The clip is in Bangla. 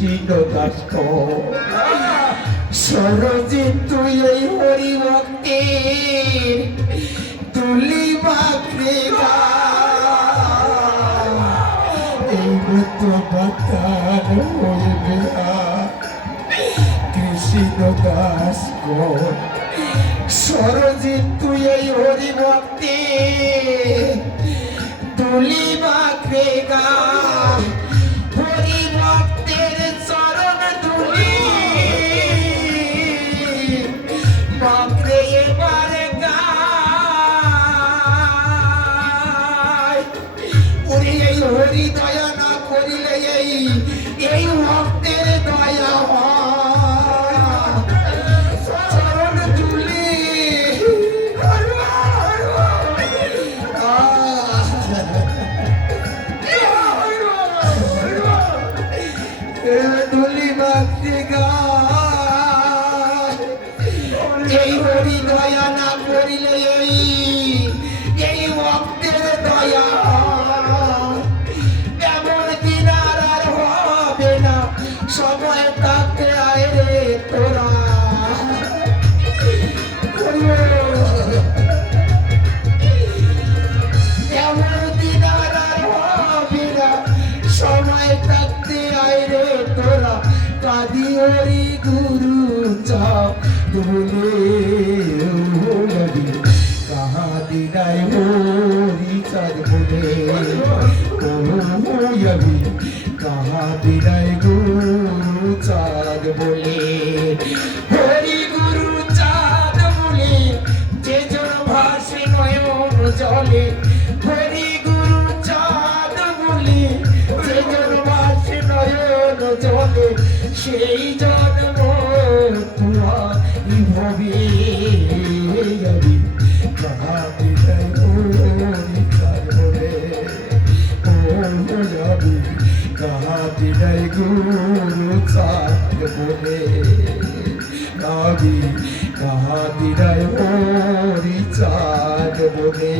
কৃষ্ণ দাস সরজিৎ তুই এই হরি ভক্তের তুলি বাকরে এই মতো বাতান হইবে কৃষ্ণ দাস সরজিৎ তুই এই হরি ভক্তের তুলি বাকরে হরি ভক্তের চরণ ধুলি বাকরে এবারে গায় ওরে এই হরি দয়া না করিলে এই ভক্তের দয়া চরণ ধুলি ধুলি বাকরে গায় এই হরি দয়া না করিলে এই ভক্তের দয়া এমন দিন আর হবে না সময় থাকতে আয় রে তোরা এমন দিন আর হবে না সময় থাকতে আয় রে তোরা কাদি হরি গুরু চা বলে কাহা দিনাই হরি চাঁদ বলে ওবি কাহা দিনাই গুরু চাঁদ বলে হরি গুরু চাঁদ বলে যে জন ভাসে নয়ন জলে হরি গুরু চাঁদ বলে যে জন ভাসে নয়ন জলে সেই জন্ম ভবে যাবি কাহা দিনাই হরি চাঁদ বলে যাবি কাহা দিনাই গুরু চাঁদ বলে যাবি কাহা দিনাই হরি চাঁদ বলে